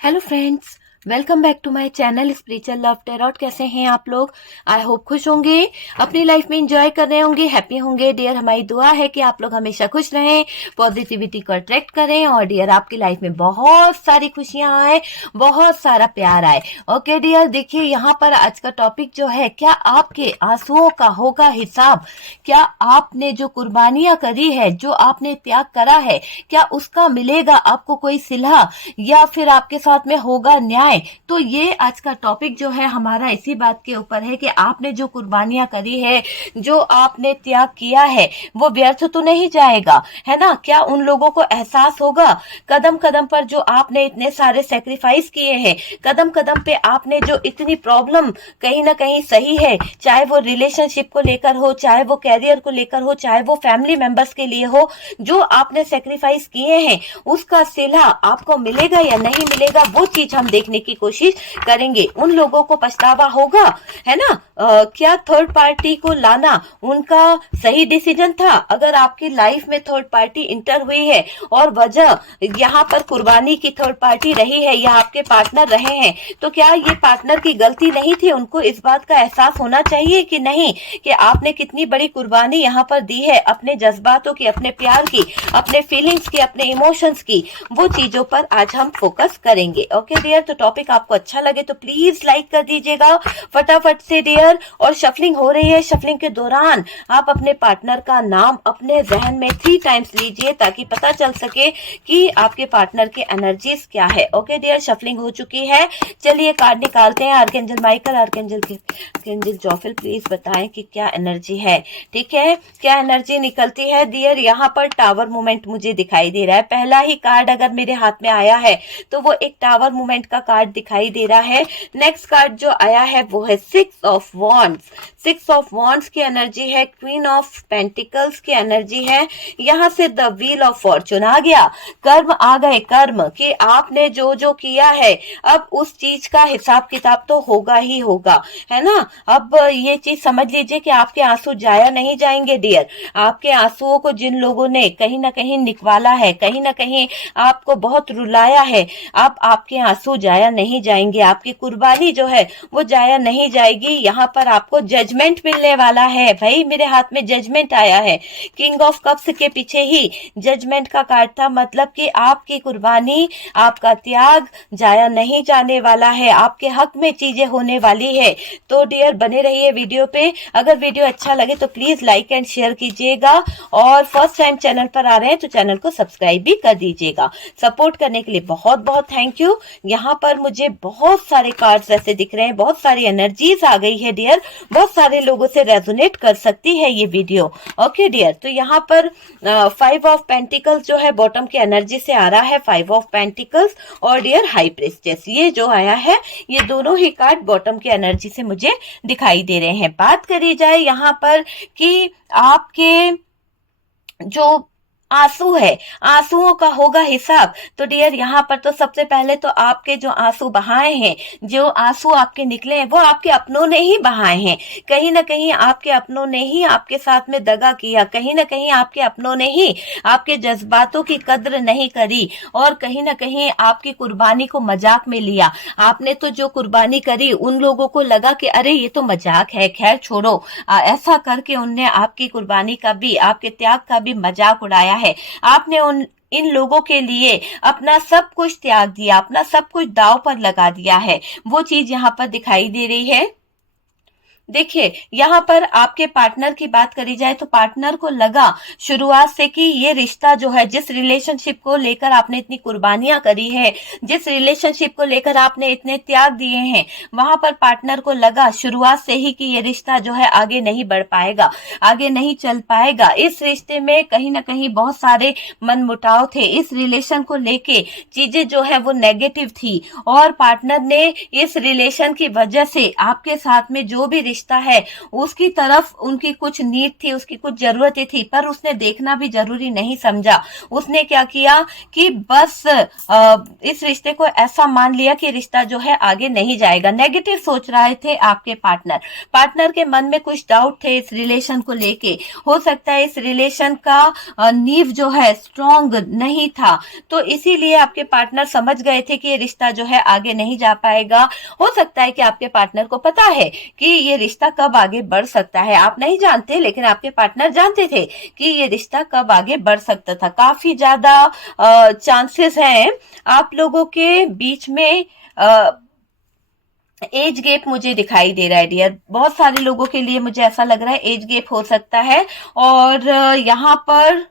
Hello friends, welcome back to my channel spiritual love tarot. कैसे हैं आप लोग? आई होप खुश होंगे, अपनी लाइफ में एंजॉय कर रहे होंगे, हैप्पी होंगे। डियर, हमारी दुआ है कि आप लोग हमेशा खुश रहें, पॉजिटिविटी को अट्रैक्ट करें और डियर आपकी लाइफ में बहुत सारी खुशियां आए, बहुत सारा प्यार आए। ओके डियर, देखिए यहाँ पर आज का टॉपिक जो है, क्या आपके आंसुओं का होगा हिसाब? क्या आपने जो कुर्बानियां करी है, जो आपने त्याग करा है, क्या उसका मिलेगा आपको कोई सिला या फिर आपके साथ में होगा न्याय? तो ये आज का टॉपिक जो है हमारा इसी बात के ऊपर है कि आपने जो कुर्बानियां करी है, जो आपने त्याग किया है, वो व्यर्थ तो नहीं जाएगा, है ना? क्या उन लोगों को एहसास होगा कदम कदम पर जो आपने इतने सारे सेक्रीफाइस किए हैं, कदम कदम पे आपने जो इतनी प्रॉब्लम कहीं ना कहीं सही है, चाहे वो रिलेशनशिप को लेकर हो, चाहे वो कैरियर को लेकर हो, चाहे वो फैमिली मेंबर्स के लिए हो, जो आपने सेक्रीफाइस किए हैं उसका सिला आपको मिलेगा या नहीं मिलेगा, वो चीज हम देखने की कोशिश करेंगे। उन लोगों को पछतावा होगा, है ना? क्या थर्ड पार्टी को लाना उनका सही डिसीजन था? अगर आपकी लाइफ में थर्ड पार्टी इंटर हुई है और वजह यहाँ पर कुर्बानी की थर्ड पार्टी रही है या आपके पार्टनर रहे हैं, तो क्या ये पार्टनर की गलती नहीं थी? उनको इस बात का एहसास होना चाहिए कि नहीं, कि आपने कितनी बड़ी कुर्बानी यहाँ पर दी है, अपने जज्बातों की, अपने प्यार की, अपने फीलिंग्स की, अपने इमोशंस की। वो चीजों पर आज हम फोकस करेंगे। ओके डियर, तो टॉपिक आपको अच्छा लगे तो प्लीज लाइक कर दीजिएगा फटाफट से डियर। और शफलिंग हो रही है, शफलिंग के दौरान आप अपने पार्टनर का नाम अपने जहन में 3 टाइम्स लीजिए ताकि पता चल सके कि आपके पार्टनर की एनर्जीज क्या है। ओके डियर, शफलिंग हो चुकी है। चलिए कार्ड निकालते हैं। आर्कएंजल माइकल, आर्कएंजल जोफिल, प्लीज बताएं कि क्या एनर्जी है। ठीक है, क्या एनर्जी निकलती है डियर? यहाँ पर टावर मूवमेंट मुझे दिखाई दे रहा है। पहला ही कार्ड अगर मेरे हाथ में आया है तो वो एक टावर मूवमेंट का कार्ड दिखाई दे रहा है। नेक्स्ट कार्ड जो आया है वो है 6 ऑफ वॉन्ड्स। 6 ऑफ वॉन्ड्स की एनर्जी है, क्वीन ऑफ पेंटिकल्स की एनर्जी है। यहाँ से द व्हील ऑफ फॉर्चून आ गया। कर्म आ गए, कर्म कि आपने जो जो किया है अब उस चीज का हिसाब किताब तो होगा ही होगा, है ना? अब ये चीज समझ लीजिए कि आपके आंसू जाया नहीं जाएंगे डियर। आपके आंसुओं को जिन लोगों ने कहीं ना कहीं निकवाला है, कहीं ना कहीं आपको बहुत रुलाया है, अब आपके आंसू जाया नहीं जाएंगे, आपकी कुर्बानी जो है वो जाया नहीं जाएगी। यहाँ पर आपको जजमेंट मिलने वाला है। भाई मेरे हाथ में जजमेंट आया है। किंग ऑफ कप्स के पीछे ही जजमेंट का कार्ड था, मतलब कि आपकी कुर्बानी, आपका त्याग जाया नहीं जाने वाला है, आपके हक में चीजें होने वाली है। तो डियर बने रहिए वीडियो पे। अगर वीडियो अच्छा लगे तो प्लीज लाइक एंड शेयर कीजिएगा और फर्स्ट टाइम चैनल पर आ रहे हैं तो चैनल को सब्सक्राइब भी कर दीजिएगा। सपोर्ट करने के लिए बहुत बहुत थैंक यू। यहाँ पर मुझे बहुत सारे कार्ड्स ऐसे दिख रहे हैं, बहुत सारी एनर्जीज आ गई है डियर, बहुत सारे लोगों से रेजोनेट कर सकती है ये वीडियो। ओके डियर, तो यहाँ पर 5 ऑफ पेंटिकल्स जो है बॉटम की एनर्जी से आ रहा है, 5 ऑफ पेंटिकल्स और डियर हाई प्रिस्टेस, ये जो आया है ये दोनों ही कार्ड बॉटम की एनर्जी से मुझे दिखाई दे रहे हैं। बात करी जाए यहाँ पर कि आपके जो आंसू है, आंसुओं का होगा हिसाब, तो डियर यहाँ पर तो सबसे पहले तो आपके जो आंसू बहाए हैं, जो आंसू आपके निकले हैं, वो आपके अपनों ने ही बहाए हैं। कहीं ना कहीं आपके अपनों ने ही आपके साथ में दगा किया, कहीं ना कहीं आपके अपनों ने ही आपके जज्बातों की कद्र नहीं करी और कहीं ना कहीं आपकी कुर्बानी को मजाक में लिया। आपने तो जो कुर्बानी करी उन लोगों को लगा कि अरे ये तो मजाक है, खैर छोड़ो, ऐसा करके उनने आपकी कुर्बानी का भी, आपके त्याग का भी मजाक उड़ाया है। आपने इन लोगों के लिए अपना सब कुछ त्याग दिया, अपना सब कुछ दांव पर लगा दिया है। वो चीज यहाँ पर दिखाई दे रही है। देखिए यहाँ पर आपके पार्टनर की बात करी जाए तो पार्टनर को लगा शुरुआत से कि ये रिश्ता जो है, जिस रिलेशनशिप को लेकर आपने इतनी कुर्बानियां करी है, जिस रिलेशनशिप को लेकर आपने इतने त्याग दिए हैं, वहां पर पार्टनर को लगा शुरुआत से ही कि ये रिश्ता जो है आगे नहीं बढ़ पाएगा, आगे नहीं चल पाएगा। इस रिश्ते में कहीं ना कहीं बहुत सारे मनमुटाव थे, इस रिलेशन को लेके चीजें जो है वो नेगेटिव थी और पार्टनर ने इस रिलेशन की वजह से आपके साथ में जो भी रिश्ता है उसकी तरफ उनकी कुछ नीड थी, उसकी कुछ जरूरतें थी, पर उसने देखना भी जरूरी नहीं समझा। उसने क्या किया कि बस इस रिश्ते को ऐसा मान लिया कि रिश्ता जो है आगे नहीं जाएगा। नेगेटिव सोच रहे थे आपके पार्टनर के मन में कुछ डाउट थे इस रिलेशन को लेके। हो सकता है इस रिलेशन का नींव जो है स्ट्रॉन्ग नहीं था, तो इसीलिए आपके पार्टनर समझ गए थे कि ये रिश्ता जो है आगे नहीं जा पाएगा। हो सकता है कि आपके पार्टनर को पता है कि ये रिश्ता कब आगे बढ़ सकता है, आप नहीं जानते लेकिन आपके पार्टनर जानते थे कि ये रिश्ता कब आगे बढ़ सकता था। काफी ज्यादा चांसेस हैं आप लोगों के बीच में एज गैप मुझे दिखाई दे रहा है डियर। बहुत सारे लोगों के लिए मुझे ऐसा लग रहा है एज गैप हो सकता है। और यहाँ पर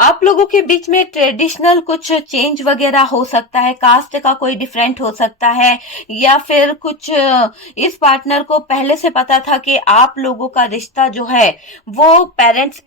आप लोगों के बीच में ट्रेडिशनल कुछ चेंज वगैरह हो सकता है, कास्ट का कोई डिफरेंट हो सकता है, या फिर कुछ इस पार्टनर को पहले से पता था कि आप लोगों का रिश्ता जो है वो पेरेंट्स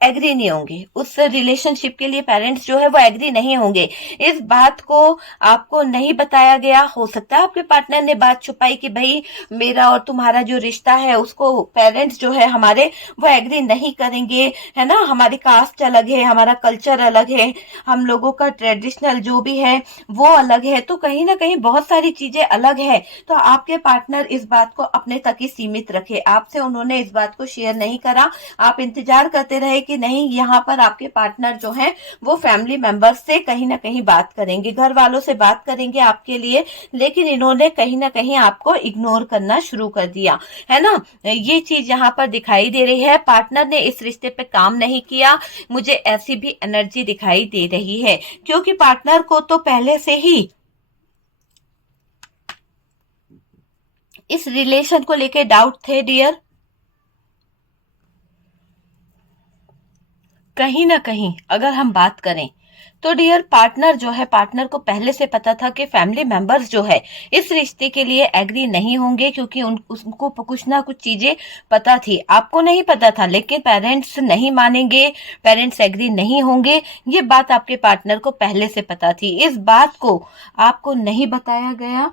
एग्री नहीं होंगे, उस रिलेशनशिप के लिए पेरेंट्स जो है वो एग्री नहीं होंगे। इस बात को आपको नहीं बताया गया। हो सकता है आपके पार्टनर ने बात छुपाई कि भाई मेरा और तुम्हारा जो रिश्ता है उसको पेरेंट्स जो है हमारे वो एग्री नहीं करेंगे, है ना, हमारी कास्ट अलग है, हमारा कल्चर अलग है, हम लोगों का ट्रेडिशनल जो भी है वो अलग है, तो कहीं ना कहीं बहुत सारी चीजें अलग है। तो आपके पार्टनर इस बात को अपने तक ही सीमित रखे, आपसे उन्होंने इस बात को शेयर नहीं करा। आप इंतजार करते रहे कि नहीं यहाँ पर आपके पार्टनर जो है वो फैमिली मेंबर्स से कहीं ना कहीं बात करेंगे, घर वालों से बात करेंगे आपके लिए, लेकिन इन्होंने कहीं ना कहीं आपको इग्नोर करना शुरू कर दिया, है ना। ये चीज यहाँ पर दिखाई दे रही है। पार्टनर ने इस रिश्ते पे काम नहीं किया, मुझे ऐसी भी एनर्जी दिखाई दे रही है, क्योंकि पार्टनर को तो पहले से ही इस रिलेशन को लेके डाउट थे डियर। कहीं ना कहीं अगर हम बात करें तो डियर पार्टनर जो है, पार्टनर को पहले से पता था कि फैमिली मेंबर्स जो है इस रिश्ते के लिए एग्री नहीं होंगे, क्योंकि उनको कुछ ना कुछ चीजें पता थी, आपको नहीं पता था, लेकिन पेरेंट्स नहीं मानेंगे, पेरेंट्स एग्री नहीं होंगे, ये बात आपके पार्टनर को पहले से पता थी। इस बात को आपको नहीं बताया गया,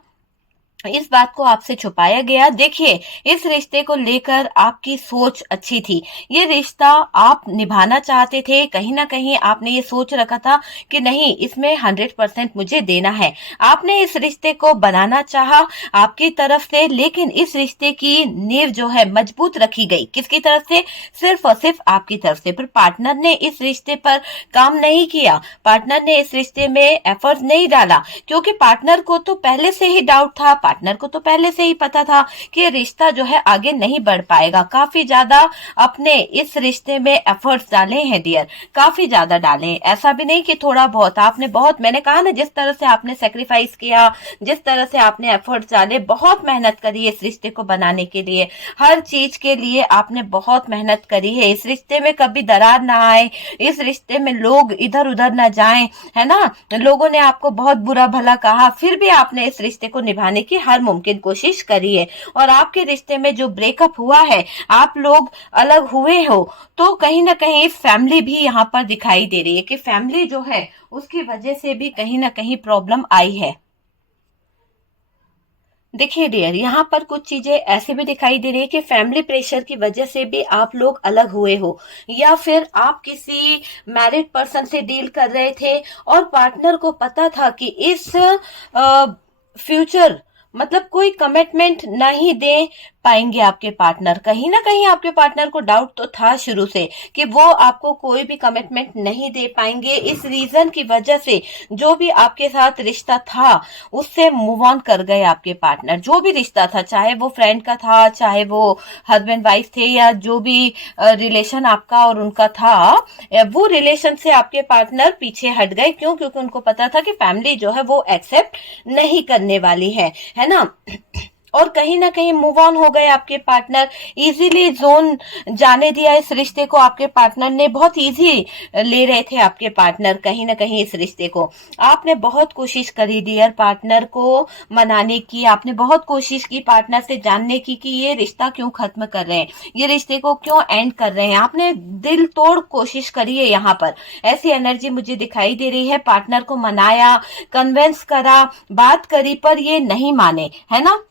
इस बात को आपसे छुपाया गया। देखिए इस रिश्ते को लेकर आपकी सोच अच्छी थी, ये रिश्ता आप निभाना चाहते थे, कहीं ना कहीं आपने ये सोच रखा था कि नहीं इसमें 100% मुझे देना है, आपने इस रिश्ते को बनाना चाहा आपकी तरफ से, लेकिन इस रिश्ते की नींव जो है मजबूत रखी गई किसकी तरफ से, सिर्फ और सिर्फ आपकी तरफ से। पर पार्टनर ने इस रिश्ते पर काम नहीं किया, पार्टनर ने इस रिश्ते में एफर्ट नहीं डाला, क्योंकि पार्टनर को तो पहले से ही डाउट था, पार्टनर को तो पहले से ही पता था कि रिश्ता जो है आगे नहीं बढ़ पाएगा। काफी ज्यादा अपने इस रिश्ते में एफर्ट्स डाले हैं डियर, काफी ज्यादा डाले हैं, ऐसा भी नहीं कि थोड़ा बहुत, आपने बहुत, मैंने कहा ना जिस तरह से आपने सेक्रीफाइस किया, जिस तरह से आपने एफर्ट्स डाले, बहुत मेहनत करी है इस रिश्ते को बनाने के लिए, हर चीज के लिए आपने बहुत मेहनत करी है। इस रिश्ते में कभी दरार ना आए, इस रिश्ते में लोग इधर उधर ना जाएं, है ना, लोगों ने आपको बहुत बुरा भला कहा, फिर भी आपने इस रिश्ते को निभाने की हर मुमकिन कोशिश करी है। और आपके रिश्ते में जो ब्रेकअप हुआ है, आप लोग अलग हुए हो, तो कहीं ना कहीं फैमिली भी यहाँ पर दिखाई दे रही है कि फैमिली जो है उसकी वजह से भी कहीं ना कहीं प्रॉब्लम आई है। देखिए डियर यहाँ पर कुछ चीजें ऐसे भी दिखाई दे रही है कि फैमिली प्रेशर की वजह से भी आप लोग अलग हुए हो, या फिर आप किसी मैरिड पर्सन से डील कर रहे थे और पार्टनर को पता था कि इस फ्यूचर मतलब कोई कमिटमेंट नहीं दे पाएंगे आपके पार्टनर। कहीं ना कहीं आपके पार्टनर को डाउट तो था शुरू से कि वो आपको कोई भी कमिटमेंट नहीं दे पाएंगे। इस रीजन की वजह से जो भी आपके साथ रिश्ता था उससे मूव ऑन कर गए आपके पार्टनर। जो भी रिश्ता था, चाहे वो फ्रेंड का था, चाहे वो हस्बैंड वाइफ थे, या जो भी रिलेशन आपका और उनका था, वो रिलेशन से आपके पार्टनर पीछे हट गए। क्यों? क्योंकि उनको पता था कि फैमिली जो है वो एक्सेप्ट नहीं करने वाली है ना। और कहीं ना कहीं मूव ऑन हो गए आपके पार्टनर, इजीली जोन जाने दिया इस रिश्ते को आपके पार्टनर ने, बहुत इजी ले रहे थे आपके पार्टनर कहीं ना कहीं इस रिश्ते को। आपने बहुत कोशिश करी डियर पार्टनर को मनाने की, आपने बहुत कोशिश की पार्टनर से जानने की कि ये रिश्ता क्यों खत्म कर रहे हैं, ये रिश्ते को क्यों एंड कर रहे हैं। आपने दिल तोड़ कोशिश करी है, यहाँ पर ऐसी एनर्जी मुझे दिखाई दे रही है। पार्टनर को मनाया, कन्वेंस करा, बात करी, पर ये नहीं माने, है ना।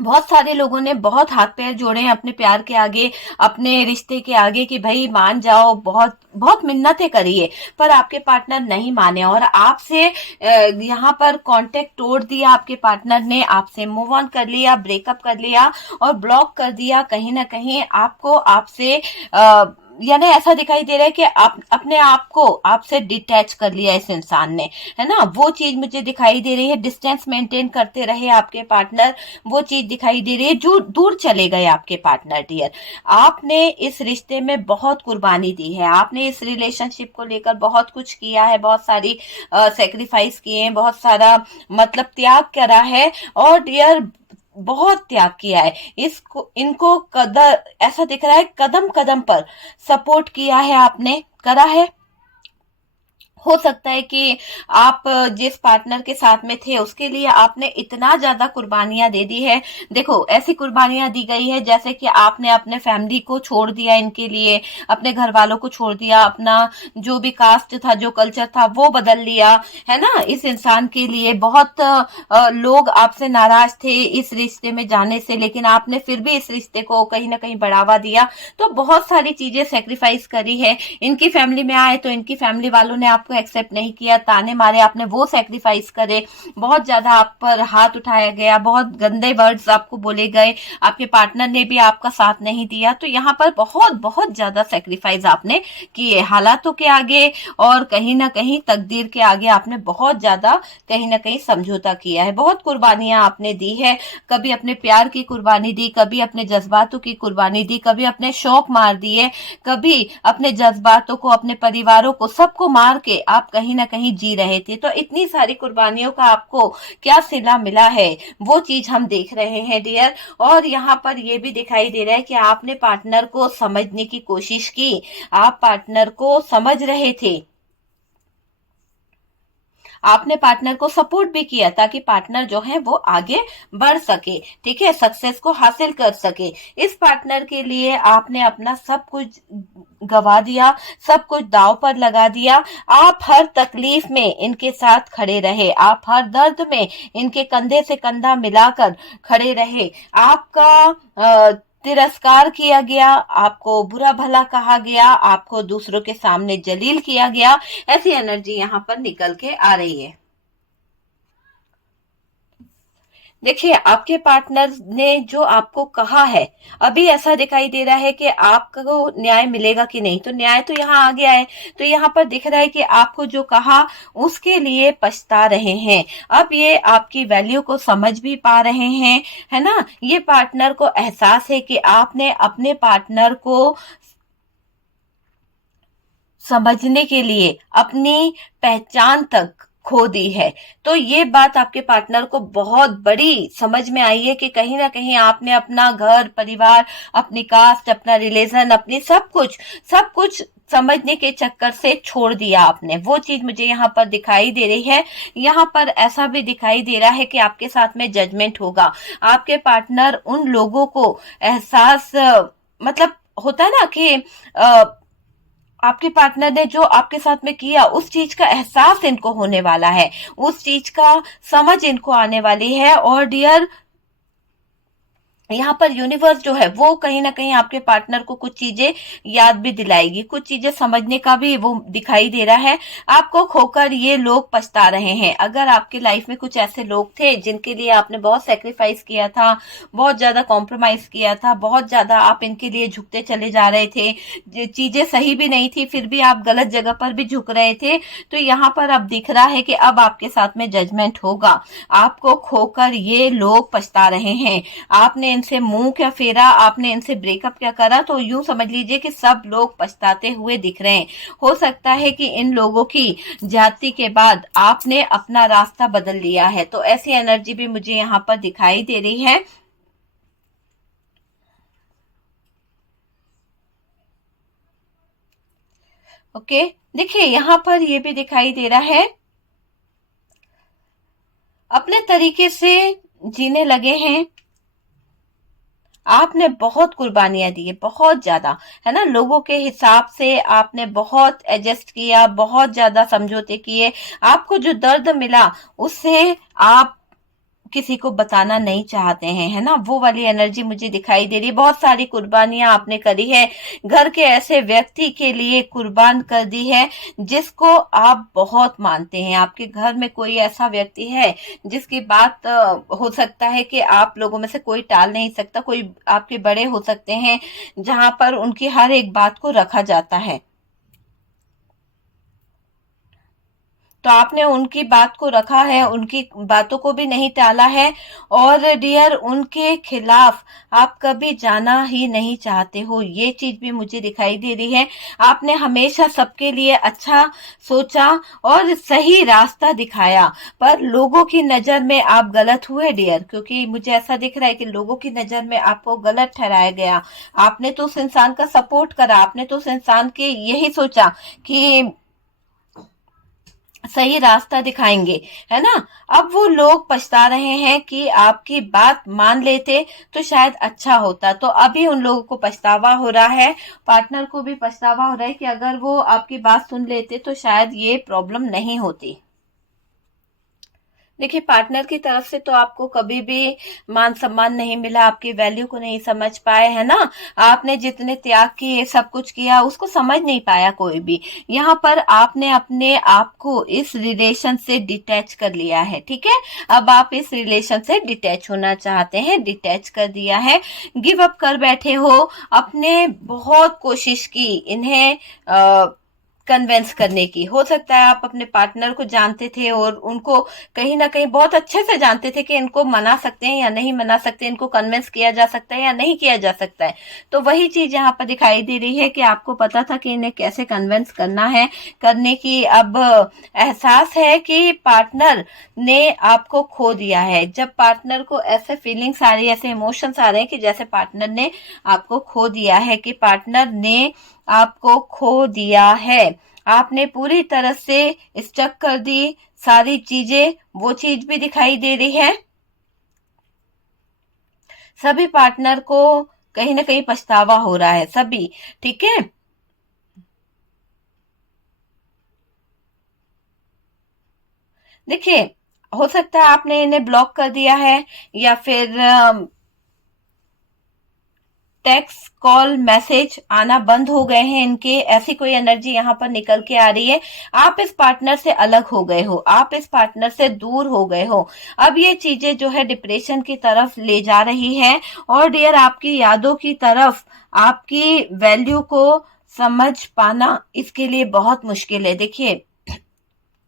बहुत सारे लोगों ने बहुत हाथ पैर जोड़े हैं अपने प्यार के आगे, अपने रिश्ते के आगे कि भाई मान जाओ, बहुत बहुत मिन्नतें करी है, पर आपके पार्टनर नहीं माने और आपसे यहाँ पर कांटेक्ट तोड़ दिया। आपके पार्टनर ने आपसे मूव ऑन कर लिया, ब्रेकअप कर लिया और ब्लॉक कर दिया। कहीं ना कहीं आपको आपसे यानी ऐसा दिखाई दे रहा है कि आप अपने आप को आपसे डिटैच कर लिया इस इंसान ने, है ना। वो चीज मुझे दिखाई दे रही है। डिस्टेंस मेंटेन करते रहे आपके पार्टनर, वो चीज दिखाई दे रही है। जो दूर चले गए आपके पार्टनर डियर। आपने इस रिश्ते में बहुत कुर्बानी दी है, आपने इस रिलेशनशिप को लेकर बहुत कुछ किया है, बहुत सारी सेक्रीफाइस किए हैं, बहुत सारा मतलब त्याग करा है और डियर बहुत त्याग किया है। इसको इनको कदर ऐसा दिख रहा है कदम कदम पर सपोर्ट किया है आपने, करा है। हो सकता है कि आप जिस पार्टनर के साथ में थे उसके लिए आपने इतना ज्यादा कुर्बानियां दे दी है। देखो ऐसी कुर्बानियां दी गई है जैसे कि आपने अपने फैमिली को छोड़ दिया इनके लिए, अपने घर वालों को छोड़ दिया, अपना जो भी कास्ट था, जो कल्चर था वो बदल लिया, है ना, इस इंसान के लिए। बहुत लोग आपसे नाराज थे इस रिश्ते में जाने से, लेकिन आपने फिर भी इस रिश्ते को कहीं ना कहीं बढ़ावा दिया। तो बहुत सारी चीजें सेक्रीफाइस करी है। इनकी फैमिली में आए तो इनकी फैमिली वालों ने आपको एक्सेप्ट नहीं किया, ताने मारे, आपने वो सेक्रीफाइस करे। बहुत ज्यादा आप पर हाथ उठाया गया, बहुत गंदे वर्ड्स आपको बोले गए, आपके पार्टनर ने भी आपका साथ नहीं दिया। तो यहाँ पर बहुत बहुत ज्यादा सेक्रीफाइस आपने किए हालातों के आगे और कहीं ना कहीं तकदीर के आगे। आपने बहुत ज्यादा कहीं ना कहीं समझौता किया है, बहुत कुर्बानियां आपने दी है। कभी अपने प्यार की कुर्बानी दी, कभी अपने जज्बातों की कुर्बानी दी, कभी अपने शौक मार दिए, कभी अपने जज्बातों को, अपने परिवारों को, सबको मार के आप कहीं ना कहीं जी रहे थे। तो इतनी सारी कुर्बानियों का आपको क्या सिला मिला है, वो चीज हम देख रहे हैं डियर। और यहाँ पर ये भी दिखाई दे रहा है कि आपने पार्टनर को समझने की कोशिश की, आप पार्टनर को समझ रहे थे, आपने पार्टनर को सपोर्ट भी किया ताकि पार्टनर जो है वो आगे बढ़ सके, ठीक है, सक्सेस को हासिल कर सके। इस पार्टनर के लिए आपने अपना सब कुछ गवा दिया, सब कुछ दांव पर लगा दिया। आप हर तकलीफ में इनके साथ खड़े रहे, आप हर दर्द में इनके कंधे से कंधा मिलाकर खड़े रहे। आपका तिरस्कार किया गया, आपको बुरा भला कहा गया, आपको दूसरों के सामने जलील किया गया। ऐसी एनर्जी यहाँ पर निकल के आ रही है। देखिए आपके पार्टनर ने जो आपको कहा है, अभी ऐसा दिखाई दे रहा है कि आपको न्याय मिलेगा कि नहीं। तो न्याय तो यहाँ आ गया है, तो यहाँ पर दिख रहा है कि आपको जो कहा उसके लिए पछता रहे हैं। अब ये आपकी वैल्यू को समझ भी पा रहे हैं, है ना। ये पार्टनर को एहसास है कि आपने अपने पार्टनर को समझने के लिए अपनी पहचान तक खो दी है। तो ये बात आपके पार्टनर को बहुत बड़ी समझ में आई है कि कहीं ना कहीं आपने अपना घर परिवार, अपनी कास्ट, अपना रिलीजन, अपनी सब कुछ समझने के चक्कर से छोड़ दिया आपने। वो चीज मुझे यहाँ पर दिखाई दे रही है। यहाँ पर ऐसा भी दिखाई दे रहा है कि आपके साथ में जजमेंट होगा। आपके पार्टनर उन लोगों को एहसास मतलब होता है ना कि आपके पार्टनर ने जो आपके साथ में किया उस चीज का एहसास इनको होने वाला है, उस चीज का समझ इनको आने वाली है। और डियर यहाँ पर यूनिवर्स जो है वो कहीं ना कहीं आपके पार्टनर को कुछ चीजें याद भी दिलाएगी, कुछ चीजें समझने का भी वो दिखाई दे रहा है। आपको खोकर ये लोग पछता रहे हैं। अगर आपके लाइफ में कुछ ऐसे लोग थे जिनके लिए आपने बहुत सेक्रीफाइस किया था, बहुत ज्यादा कॉम्प्रोमाइज किया था, बहुत ज्यादा आप इनके लिए झुकते चले जा रहे थे, चीजें सही भी नहीं थी फिर भी आप गलत जगह पर भी झुक रहे थे, तो यहाँ पर अब दिख रहा है कि अब आपके साथ में जजमेंट होगा। आपको खोकर ये लोग पछता रहे हैं। आपने इनसे मुंह क्या फेरा, आपने इनसे ब्रेकअप क्या करा, तो यूं समझ लीजिए कि सब लोग पछताते हुए दिख रहे हैं। हो सकता है कि इन लोगों की जाति के बाद आपने अपना रास्ता बदल लिया है, तो ऐसी एनर्जी भी मुझे यहाँ पर दिखाई दे रही है। ओके, देखिए यहाँ पर ये भी दिखाई दे रहा है, अपने तरीके से जीने लगे हैं। आपने बहुत कुर्बानियां दी है, बहुत ज्यादा, है ना, लोगों के हिसाब से आपने बहुत एडजस्ट किया, बहुत ज्यादा समझौते किए। आपको जो दर्द मिला उससे आप किसी को बताना नहीं चाहते हैं, है ना, वो वाली एनर्जी मुझे दिखाई दे रही है। बहुत सारी कुर्बानियां आपने करी है, घर के ऐसे व्यक्ति के लिए कुर्बान कर दी है जिसको आप बहुत मानते हैं। आपके घर में कोई ऐसा व्यक्ति है जिसकी बात हो सकता है कि आप लोगों में से कोई टाल नहीं सकता, कोई आपके बड़े हो सकते हैं जहां पर उनकी हर एक बात को रखा जाता है। तो आपने उनकी बात को रखा है, उनकी बातों को भी नहीं टाला है, और डियर उनके खिलाफ आप कभी जाना ही नहीं चाहते हो, ये चीज भी मुझे दिखाई दे रही है। आपने हमेशा सबके लिए अच्छा सोचा और सही रास्ता दिखाया, पर लोगों की नजर में आप गलत हुए डियर, क्योंकि मुझे ऐसा दिख रहा है कि लोगों की नजर में आपको गलत ठहराया गया। आपने तो उस इंसान का सपोर्ट करा, आपने तो उस इंसान के यही सोचा कि सही रास्ता दिखाएंगे, है ना। अब वो लोग पछता रहे हैं कि आपकी बात मान लेते तो शायद अच्छा होता। तो अभी उन लोगों को पछतावा हो रहा है, पार्टनर को भी पछतावा हो रहा है कि अगर वो आपकी बात सुन लेते तो शायद ये प्रॉब्लम नहीं होती। देखिए, पार्टनर की तरफ से तो आपको कभी भी मान सम्मान नहीं मिला, आपकी वैल्यू को नहीं समझ पाए, है ना। आपने जितने त्याग किए, सब कुछ किया, उसको समझ नहीं पाया कोई भी। यहाँ पर आपने अपने आप को इस रिलेशन से डिटैच कर लिया है, ठीक है। अब आप इस रिलेशन से डिटैच होना चाहते हैं, डिटैच कर दिया है, गिव अप कर बैठे हो। अपने बहुत कोशिश की इन्हें कन्वेंस करने की। हो सकता है आप अपने पार्टनर को जानते थे और उनको कहीं ना कहीं बहुत अच्छे से जानते थे कि इनको मना सकते हैं या नहीं मना सकते, इनको कन्विंस किया जा सकता है या नहीं किया जा सकता है। तो वही चीज यहाँ पर दिखाई दे रही है कि आपको पता था कि इन्हें कैसे कन्विंस करना है, करने की अब एहसास है कि पार्टनर ने आपको खो दिया है। जब पार्टनर को ऐसे फीलिंग्स आ रही है, ऐसे इमोशंस आ रहे हैं कि जैसे पार्टनर ने आपको खो दिया है, कि पार्टनर ने आपको खो दिया है, आपने पूरी तरह से स्टक कर दी सारी चीजें, वो चीज भी दिखाई दे रही है। सभी पार्टनर को कहीं ना कहीं पछतावा हो रहा है, सभी, ठीक है। देखिए, हो सकता है आपने इन्हें ब्लॉक कर दिया है, या फिर टेक्स्ट कॉल मैसेज आना बंद हो गए हैं इनके, ऐसी कोई एनर्जी यहाँ पर निकल के आ रही है। आप इस पार्टनर से अलग हो गए हो, आप इस पार्टनर से दूर हो गए हो। अब ये चीजें जो है डिप्रेशन की तरफ ले जा रही है, और डियर आपकी यादों की तरफ। आपकी वैल्यू को समझ पाना इसके लिए बहुत मुश्किल है। देखिए,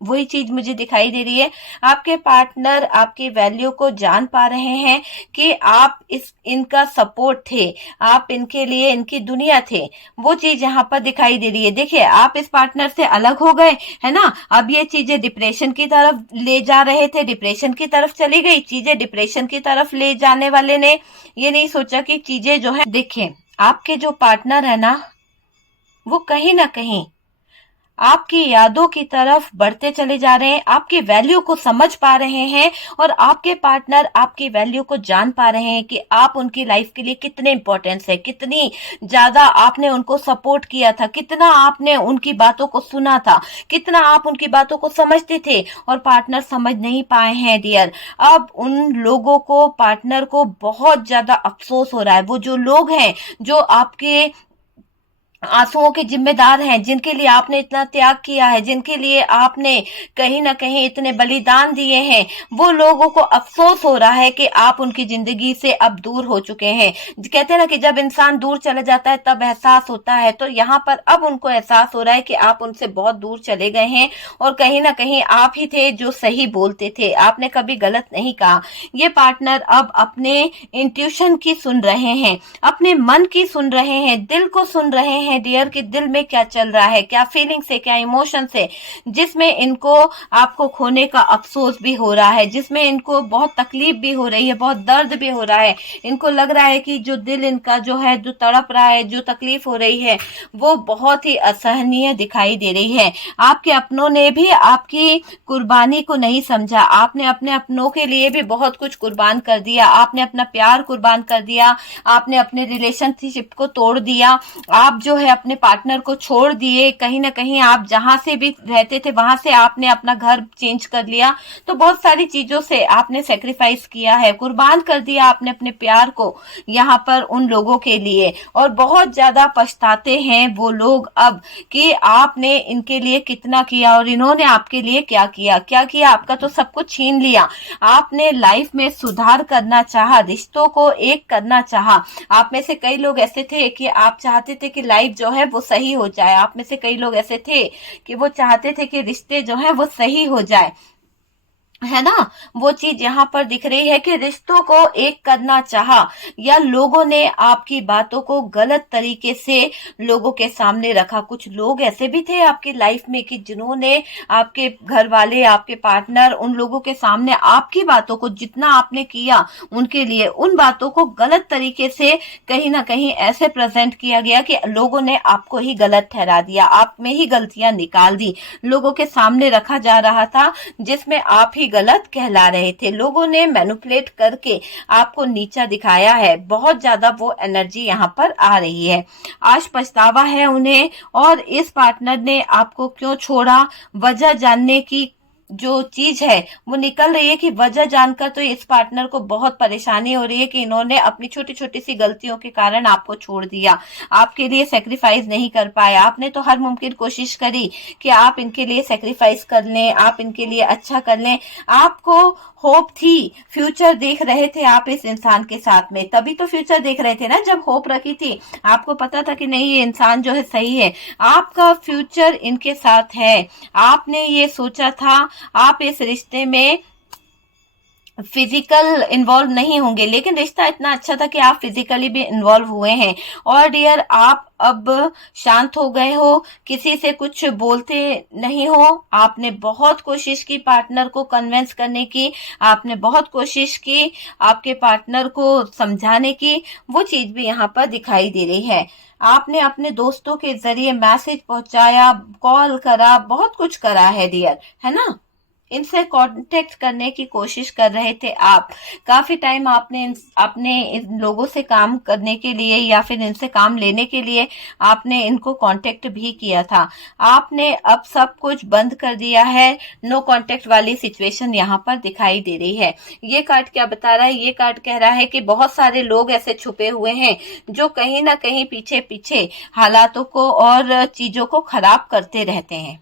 वही चीज मुझे दिखाई दे रही है, आपके पार्टनर आपकी वैल्यू को जान पा रहे हैं कि आप इस इनका सपोर्ट थे, आप इनके लिए इनकी दुनिया थे, वो चीज यहाँ पर दिखाई दे रही है। देखिए, आप इस पार्टनर से अलग हो गए, है ना। अब ये चीजें डिप्रेशन की तरफ ले जा रहे थे, डिप्रेशन की तरफ चली गई चीजें, डिप्रेशन की तरफ ले जाने वाले ने ये नहीं सोचा कि चीजें जो है, देखिए आपके जो पार्टनर है ना, वो कहीं ना कहीं आपकी यादों की तरफ बढ़ते चले जा रहे हैं, आपकी वैल्यू को समझ पा रहे हैं, और आपके पार्टनर आपकी वैल्यू को जान पा रहे हैं कि आप उनकी लाइफ के लिए कितने इंपॉर्टेंस है, कितनी ज्यादा आपने उनको सपोर्ट किया था, कितना आपने उनकी बातों को सुना था, कितना आप उनकी बातों को समझते थे, और पार्टनर समझ नहीं पाए हैं डियर। अब उन लोगों को, पार्टनर को बहुत ज्यादा अफसोस हो रहा है। वो जो लोग हैं जो आपके आंसुओं के जिम्मेदार हैं, जिनके लिए आपने इतना त्याग किया है, जिनके लिए आपने कहीं ना कहीं इतने बलिदान दिए हैं, वो लोगों को अफसोस हो रहा है कि आप उनकी जिंदगी से अब दूर हो चुके हैं। कहते हैं ना कि जब इंसान दूर चला जाता है तब एहसास होता है, तो यहाँ पर अब उनको एहसास हो रहा है कि आप उनसे बहुत दूर चले गए हैं और कहीं ना कहीं आप ही थे जो सही बोलते थे, आपने कभी गलत नहीं कहा। ये पार्टनर अब अपने इंट्यूशन की सुन रहे हैं, अपने मन की सुन रहे हैं, दिल को सुन रहे हैं डियर कि दिल में क्या चल रहा है, क्या फीलिंग से, क्या इमोशन से, जिसमें इनको आपको खोने का अफसोस भी हो रहा है, जिसमें इनको बहुत तकलीफ भी हो रही है, बहुत दर्द भी हो रहा है। इनको लग रहा है कि जो दिल इनका जो है, जो तड़प रहा है, जो तकलीफ हो रही है, वो बहुत ही असहनीय दिखाई दे रही है। आपके अपनों ने भी आपकी कुर्बानी को नहीं समझा, आपने अपने अपनों के लिए भी बहुत कुछ कुर्बान कर दिया, आपने अपना प्यार कुर्बान कर दिया, आपने अपने रिलेशनशिप को तोड़ दिया, आप जो है अपने पार्टनर को छोड़ दिए, कहीं ना कहीं आप जहां से भी रहते थे वहां से आपने अपना घर चेंज कर लिया। तो बहुत सारी चीजों से आपने सेक्रीफाइस किया है, कुर्बान कर दिया आपने अपने प्यार को यहाँ पर उन लोगों के लिए, और बहुत ज्यादा पछताते हैं वो लोग अब कि आपने इनके लिए कितना किया और इन्होंने आपके लिए क्या किया। क्या किया? आपका तो सब कुछ छीन लिया। आपने लाइफ में सुधार करना चाहा, रिश्तों को एक करना चाहा। आप में से कई लोग ऐसे थे कि आप चाहते थे कि लाइफ जो है वो सही हो जाए, आप में से कई लोग ऐसे थे कि वो चाहते थे कि रिश्ते जो है वो सही हो जाए, है ना। वो चीज यहाँ पर दिख रही है कि रिश्तों को एक करना चाहा, या लोगों ने आपकी बातों को गलत तरीके से लोगों के सामने रखा। कुछ लोग ऐसे भी थे आपकी लाइफ में कि जिन्होंने, आपके घर वाले, आपके पार्टनर, उन लोगों के सामने आपकी बातों को, जितना आपने किया उनके लिए, उन बातों को गलत तरीके से कहीं ना कहीं ऐसे प्रेजेंट किया गया कि लोगों ने आपको ही गलत ठहरा दिया, आप में ही गलतियां निकाल दी, लोगों के सामने रखा जा रहा था जिसमें आप ही गलत कहला रहे थे। लोगों ने मैनिपुलेट करके आपको नीचा दिखाया है, बहुत ज्यादा वो एनर्जी यहाँ पर आ रही है। आज पछतावा है उन्हें, और इस पार्टनर ने आपको क्यों छोड़ा, वजह जानने की जो चीज है वो निकल रही है कि वजह जानकर तो इस पार्टनर को बहुत परेशानी हो रही है कि इन्होंने अपनी छोटी छोटी सी गलतियों के कारण आपको छोड़ दिया, आपके लिए सेक्रीफाइस नहीं कर पाया। आपने तो हर मुमकिन कोशिश करी कि आप इनके लिए सेक्रीफाइस कर लें, आप इनके लिए अच्छा कर लें, आपको होप थी, फ्यूचर देख रहे थे आप इस इंसान के साथ में, तभी तो फ्यूचर देख रहे थे ना, जब होप रखी थी। आपको पता था कि नहीं, ये इंसान जो है सही है, आपका फ्यूचर इनके साथ है, आपने ये सोचा था आप इस रिश्ते में फिजिकल इन्वॉल्व नहीं होंगे, लेकिन रिश्ता इतना अच्छा था कि आप फिजिकली भी इन्वॉल्व हुए हैं। और डियर, आप अब शांत हो गए हो, किसी से कुछ बोलते नहीं हो। आपने बहुत कोशिश की पार्टनर को कन्विंस करने की, आपने बहुत कोशिश की आपके पार्टनर को समझाने की, वो चीज भी यहाँ पर दिखाई दे रही है। आपने अपने दोस्तों के जरिए मैसेज पहुंचाया, कॉल करा, बहुत कुछ करा है डियर, है ना। इनसे कांटेक्ट करने की कोशिश कर रहे थे आप, काफी टाइम आपने इन लोगों से काम करने के लिए या फिर इनसे काम लेने के लिए आपने इनको कांटेक्ट भी किया था। आपने अब सब कुछ बंद कर दिया है, नो कांटेक्ट वाली सिचुएशन यहाँ पर दिखाई दे रही है। ये कार्ड क्या बता रहा है? ये कार्ड कह रहा है कि बहुत सारे लोग ऐसे छुपे हुए हैं जो कहीं ना कहीं पीछे पीछे हालातों को और चीजों को खराब करते रहते हैं।